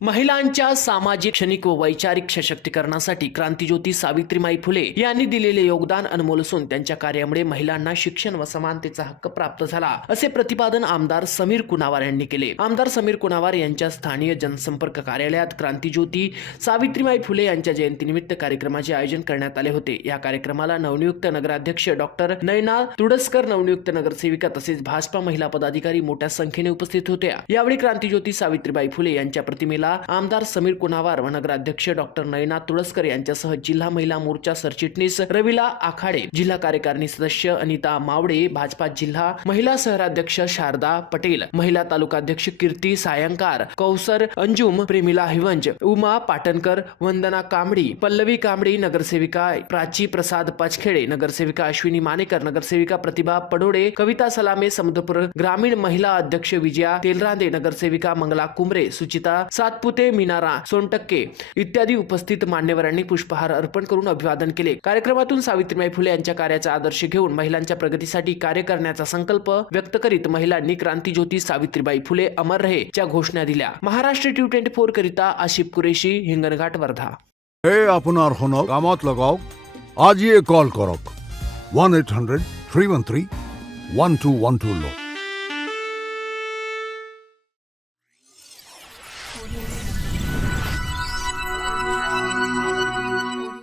महिलांच्या सामाजिक, शैक्षणिक व वैचारिक सशक्तीकरणासाठी क्रांतिज्योती सावित्रीमाई फुले यांनी दिलेले योगदान अनमोल असून त्यांच्या कार्यामुळे महिलांना शिक्षण व समानतेचा हक्क प्राप्त झाला, असे प्रतिपादन आमदार समीर कुणावार यांनी केले। आमदार समीर कुणावार यांच्या स्थानीय जनसंपर्क कार्यालयात क्रांतिज्योती सावित्रीमाई फुले यांच्या जयंतीनिमित्त कार्यक्रमाचे आयोजन करण्यात आले होते। या कार्यक्रमाला नवनियुक्त नगराध्यक्ष डॉक्टर नयना तुडसकर, नवनियुक्त नगरसेविका तसेच भाजपा महिला पदाधिकारी मोठ्या संख्येने उपस्थित होत्या। यावेळी क्रांतिज्योती सावित्रीबाई फुले यांच्या प्रतिमेला आमदार समीर कुणावार व नगराध्यक्ष डॉक्टर नयना तुळसकर यांच्यासह जिल्हा महिला मोर्चा सरचिटणीस रविला आखाडे, जिल्हा कार्यकारिणी सदस्य अनिता मावडे, भाजपा जिल्हा महिला शहराध्यक्ष शारदा पटेल, महिला तालुकाध्यक्ष कीर्ती सायंकार, कौसर अंजुम, प्रेमिला हिवंज, उमा पाटणकर, वंदना कांबडी, पल्लवी कांबडी, नगरसेविका प्राची प्रसाद पाचखेडे, नगरसेविका अश्विनी मानेकर, नगरसेविका प्रतिभा पडोडे, कविता सलामे, समुद्रपूर ग्रामीण महिला अध्यक्ष विजया तेलरांदे, नगरसेविका मंगला कुंबरे, सुचिता सातपुते, मीनारा सोनटक्के इत्यादी उपस्थित मान्यवरांनी पुष्पहार अर्पण करून अभिवादन केले। कार्यक्रमातून सावित्रीबाई फुले यांच्या कार्याचा आदर्श घेऊन महिलांच्या प्रगतीसाठी कार्य करण्याचा संकल्प व्यक्त करीत महिलांनी क्रांतिज्योती सावित्रीबाई फुले अमर रहे च्या घोषणा दिल्या। महाराष्ट्र T24 करिता आशिफ कुरेशी, हिंगणघाट, वर्धा। हे আপনার হনক কামত লগাওক, আজিয়ে কল করক 1-800-313-1212 লো।